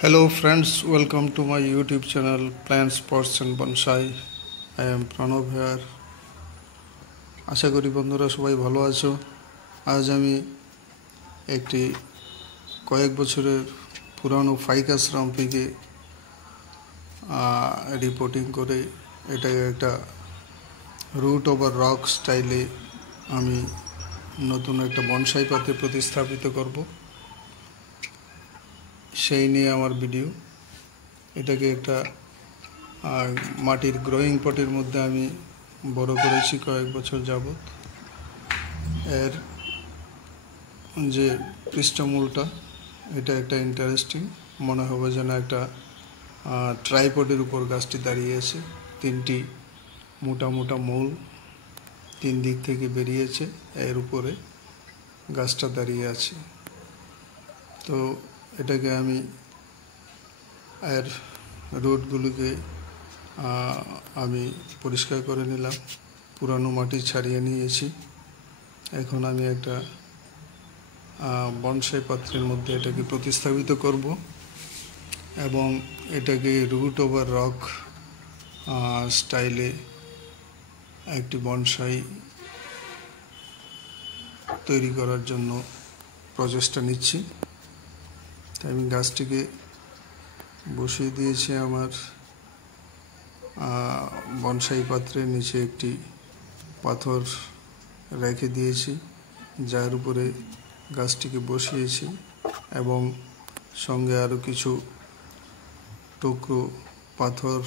Hello friends, welcome to my YouTube channel Plants, Pots and Bonsai. I am Pranav here. আশা করি বন্ধুরা সবাই ভালো আছো। আজ আমি একটি কয়েক বছরের পুরানো ফাইকাস রামফিকে রিপোর্টিং করে এটাকে একটা রুট ওভার রক স্টাইলে আমি নতুন একটা বনসাই পাত্রে প্রতিস্থাপিত করব, সেই নিয়ে আমার ভিডিও। এটাকে একটা মাটির গ্রোয়িং পটের মধ্যে আমি বড় করেছি কয়েক বছর যাবত। এর যে পৃষ্ঠমূলটা এটা একটা ইন্টারেস্টিং, মনে হবে যেন একটা ট্রাইপডের উপর গাছটি দাঁড়িয়ে আছে। তিনটি মোটা মোটা মূল তিন দিক থেকে বেরিয়েছে, এর উপরে গাছটা দাঁড়িয়ে আছে। তো এটাকে আমি এর রুটগুলোকে আমি পরিষ্কার করে নিলাম, পুরানো মাটি ছাড়িয়ে নিয়েছি। এখন আমি একটা বনসাই পাত্রের মধ্যে এটাকে প্রতিস্থাপিত করব এবং এটাকে রুট ওভার রক স্টাইলে একটি বনসাই তৈরি করার জন্য প্রচেষ্টা নিচ্ছি। তাই আমি গাছটিকে বসিয়ে দিয়েছি আমার বনসাই পাত্রের নিচে। একটি পাথর রেখে দিয়েছি যার উপরে গাছটিকে বসিয়েছি এবং সঙ্গে আরও কিছু টুকরো পাথর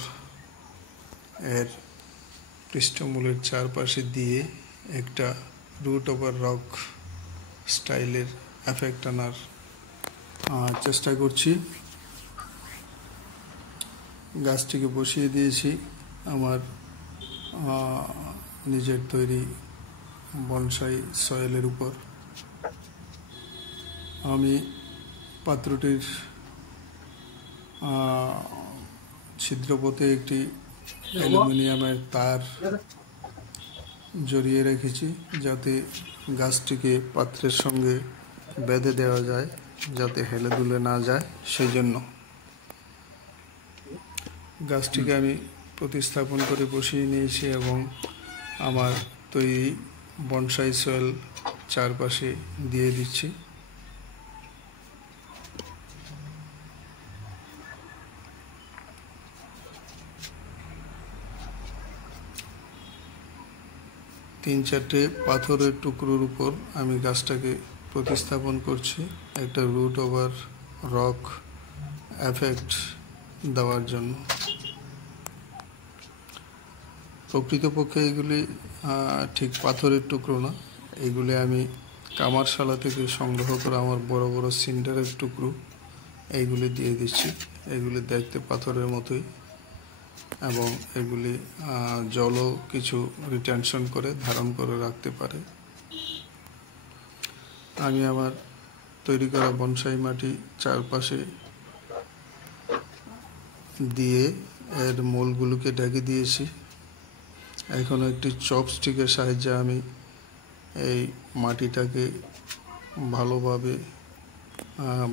এর পৃষ্ঠমূলের চারপাশে দিয়ে একটা রুট ওভার রক স্টাইলের এফেক্ট আনার চেষ্টা করছি। গাছটিকে বসিয়ে দিয়েছি আমার নিজের তৈরি বনসাই সয়েলের উপর। আমি পাত্রটির ছিদ্রপথে একটি অ্যালুমিনিয়ামের তার জড়িয়ে রেখেছি যাতে গাছটিকে পাত্রের সঙ্গে বেঁধে দেওয়া যায়, যাতে হেলে দুলে না যায়। সেই জন্য গাছটিকে আমি প্রতিস্থাপন করে বসিয়ে নিয়েছি এবং আমার তৈরি বনসাই সয়েল চারপাশে দিয়ে দিচ্ছি। তিন চারটে পাথরের টুকরোর উপর আমি গাছটাকে প্রতিস্থাপন করছি একটা রুট ওভার রক এফেক্ট দেওয়ার জন্য। প্রকৃতপক্ষে এগুলি ঠিক পাথরের টুকরো না, এগুলি আমি কামারশালা থেকে সংগ্রহ করা আমার বড় বড় সিন্ডারের টুকরো এইগুলি দিয়ে দিচ্ছি। এগুলি দেখতে পাথরের মতোই এবং এগুলি জলও কিছু রিটেনশন করে ধারণ করে রাখতে পারে। আমি আমার তৈরি করা বনসাই মাটি চারপাশে দিয়ে এর মূলগুলোকে ঢেকে দিয়েছি। এখন একটি চপস্টিকের সাহায্যে আমি এই মাটিটাকে ভালোভাবে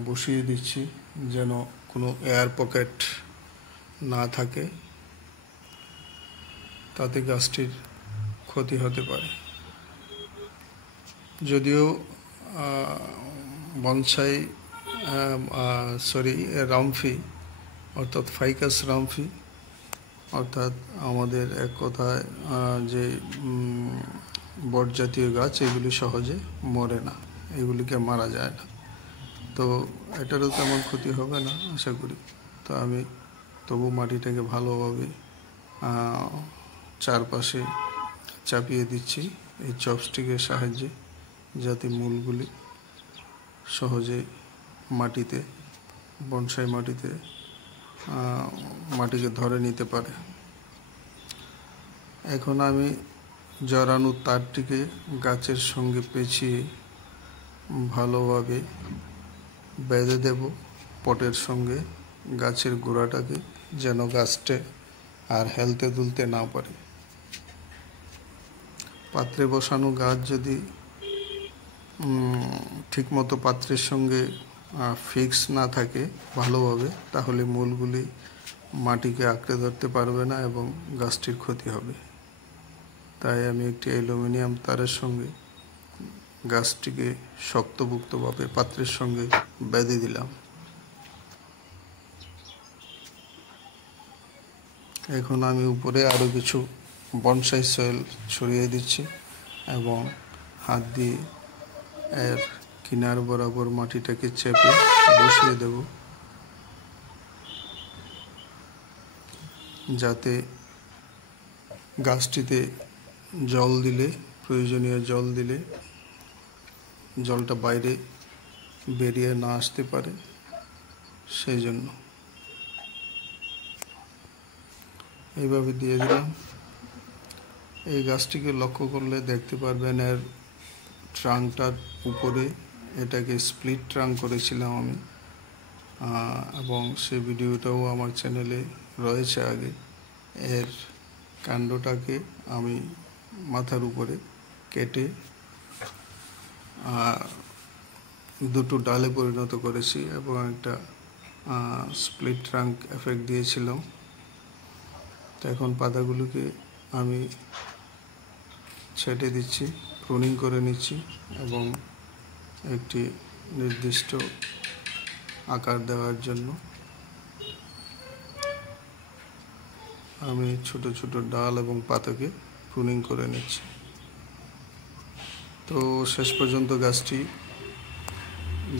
বসিয়ে দিচ্ছি যেন কোনো এয়ার পকেট না থাকে, তাতে গাছটির ক্ষতি হতে পারে। যদিও বনসাই রামফি অর্থাৎ ফাইকাস রামফি অর্থাৎ আমাদের এক কথায় যে বটজাতীয় গাছ, এগুলি সহজে মরে না, এগুলিকে মারা যায় না। তো এটারও তেমন ক্ষতি হবে না আশা করি। তো আমি তবু মাটিটাকে ভালোভাবে চারপাশে চাপিয়ে দিচ্ছি এই চপস্টিকের সাহায্যে, যাতে মূলগুলি সহজে মাটিতে বনসাই মাটিতে মাটিকে ধরে নিতে পারে। এখন আমি জড়ানো তারটিকে গাছের সঙ্গে পেঁচিয়ে ভালোভাবে বেঁধে দেব পটের সঙ্গে গাছের গোড়াটাকে, যেন গাছটা আর হেলতে দুলতে না পারে। পাত্রে বসানো গাছ যদি ঠিকমতো পাত্রের সঙ্গে ফিক্স না থাকে ভালোভাবে, তাহলে মূলগুলি মাটিকে আঁকড়ে ধরতে পারবে না এবং গাছটির ক্ষতি হবে। তাই আমি একটি অ্যালুমিনিয়াম তারের সঙ্গে গাছটিকে শক্তপোক্তভাবে পাত্রের সঙ্গে বেঁধে দিলাম। এখন আমি উপরে আরও কিছু বনসাই সয়েল ছড়িয়ে দিচ্ছি এবং হাত দিয়ে এর কিনার বরাবর মাটিটাকে চেপে বসিয়ে দেব, যাতে গাছটিতে জল দিলে, প্রয়োজনীয় জল দিলে জলটা বাইরে বেরিয়ে না আসতে পারে, সেই জন্য এইভাবে দিয়ে দিলাম। এই গাছটিকে লক্ষ্য করলে দেখতে পারবেন এর ট্রাঙ্কটার উপরে এটাকে স্প্লিট ট্রাঙ্ক করেছিলাম আমি, এবং সেই ভিডিওটাও আমার চ্যানেলে রয়েছে আগে। এর কাণ্ডটাকে আমি মাথার উপরে কেটে দুটো ডালে পরিণত করেছি এবং একটা স্প্লিট ট্রাঙ্ক এফেক্ট দিয়েছিলাম। তো এখন পাতাগুলোকে আমি ছেটে দিচ্ছি, প্রুনিং করে নিচ্ছি এবং একটি নির্দিষ্ট আকার দেওয়ার জন্য আমি ছোট ছোট ডাল এবং পাতাকে প্রুনিং করে নিচ্ছি। তো শেষ পর্যন্ত গাছটি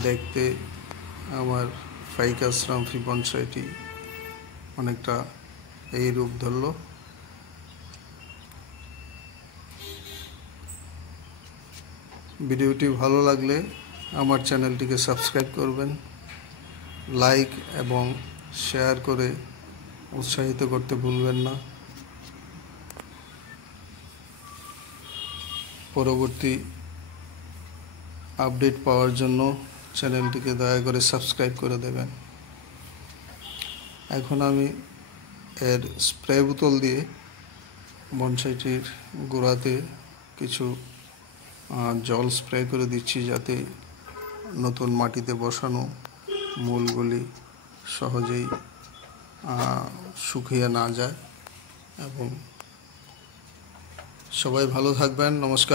দেখতে আমার ফাইকাস রামফি বনসাইটি অনেকটা এই রূপ ধরল। ভিডিওটি ভালো লাগলে আমার চ্যানেলটিকে সাবস্ক্রাইব করবেন, লাইক এবং শেয়ার করে উৎসাহিত করতে ভুলবেন না। পরবর্তী আপডেট পাওয়ার জন্য চ্যানেলটিকে দয়া করে সাবস্ক্রাইব করে দেবেন। এখন আমি এর স্প্রে বোতল দিয়ে বনসাইটির গোড়াতে কিছু জল স্প্রে করে দিচ্ছি, যাতে নতুন মাটিতে বসানো মূলগুলি সহজেই শুকিয়ে না যায়। এবং সবাই ভালো থাকবেন। নমস্কার।